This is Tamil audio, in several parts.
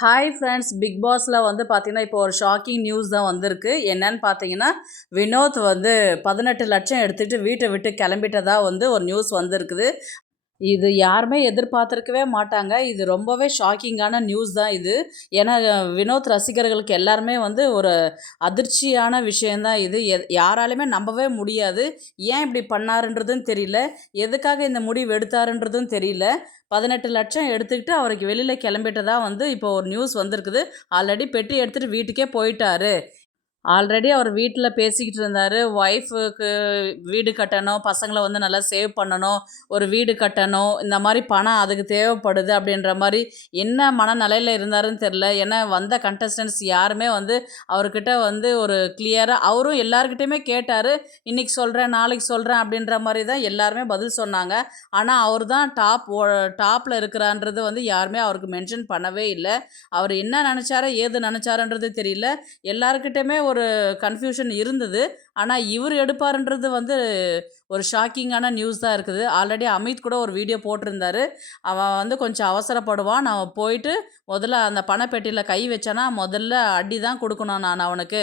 ஹாய் ஃப்ரெண்ட்ஸ், பிக் பாஸில் வந்து பார்த்தீங்கன்னா இப்போ ஒரு ஷாக்கிங் நியூஸ் தான் வந்திருக்கு. என்னன்னு பார்த்தீங்கன்னா, வினோத் வந்து 18 லட்சம் எடுத்துகிட்டு வீட்டை விட்டு கிளம்பிட்டதா வந்து ஒரு நியூஸ் வந்திருக்குது. இது யாருமே எதிர்பார்த்துருக்கவே மாட்டாங்க. இது ரொம்பவே ஷாக்கிங்கான நியூஸ் தான் இது. ஏன்னா வினோத் ரசிகர்களுக்கு எல்லாருமே வந்து ஒரு அதிர்ச்சியான விஷயந்தான் இது. யாராலையுமே நம்பவே முடியாது. ஏன் இப்படி பண்ணாருன்றதும் தெரியல. எதுக்காக இந்த முடிவு எடுத்தாருன்றதும் தெரியல. 18 லட்சம் எடுத்துக்கிட்டு அவருக்கு வெளியில் கிளம்பிட்டதா வந்து இப்போ ஒரு நியூஸ் வந்திருக்குது. ஆல்ரெடி பெட்டி எடுத்துகிட்டு வீட்டுக்கே போயிட்டாரு. ஆல்ரெடி அவர் வீட்டில் பேசிக்கிட்டு இருந்தார். ஒய்ஃபுக்கு வீடு கட்டணும், பசங்களை வந்து நல்லா சேவ் பண்ணணும், ஒரு வீடு கட்டணும், இந்த மாதிரி பணம் அதுக்கு தேவைப்படுது அப்படின்ற மாதிரி என்ன மனநிலையில் இருந்தாருன்னு தெரில. ஏன்னா வந்த கண்டஸ்டன்ஸ் யாருமே வந்து அவர்கிட்ட வந்து ஒரு கிளியராக அவரும் எல்லாருக்கிட்டையுமே கேட்டார். இன்றைக்கி சொல்கிறேன், நாளைக்கு சொல்கிறேன் அப்படின்ற மாதிரி தான் எல்லாருமே பதில் சொன்னாங்க. ஆனால் அவர் தான் டாப்பில் இருக்கிறான்றது வந்து யாருமே அவருக்கு மென்ஷன் பண்ணவே இல்லை. அவர் என்ன நினச்சாரோ ஏது நினச்சாருன்றது தெரியல. எல்லாருக்கிட்டையுமே ஒரு கன்ஃபியூஷன் இருந்தது. ஆனால் இவர் எடுப்பாருன்றது வந்து ஒரு ஷாக்கிங்கான நியூஸ் தான் இருக்குது. ஆல்ரெடி அமித் கூட ஒரு வீடியோ போட்டிருந்தாரு. அவன் வந்து கொஞ்சம் அவசரப்படுவான். நான் போயிட்டு முதல்ல அந்த பணப்பெட்டியில் கை வச்சேன்னா முதல்ல அடி தான் கொடுக்கணும் நான் அவனுக்கு.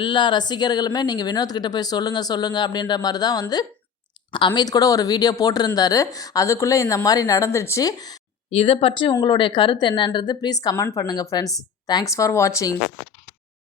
எல்லா ரசிகர்களுமே நீங்கள் வினோத்கிட்ட போய் சொல்லுங்கள் அப்படின்ற மாதிரி தான் வந்து அமித் கூட ஒரு வீடியோ போட்டிருந்தாரு. அதுக்குள்ளே இந்த மாதிரி நடந்துச்சு. இதை பற்றி உங்களுடைய கருத்து என்னன்றது ப்ளீஸ் கமெண்ட் பண்ணுங்கள் ஃப்ரெண்ட்ஸ். தேங்க்ஸ் ஃபார் வாட்சிங்.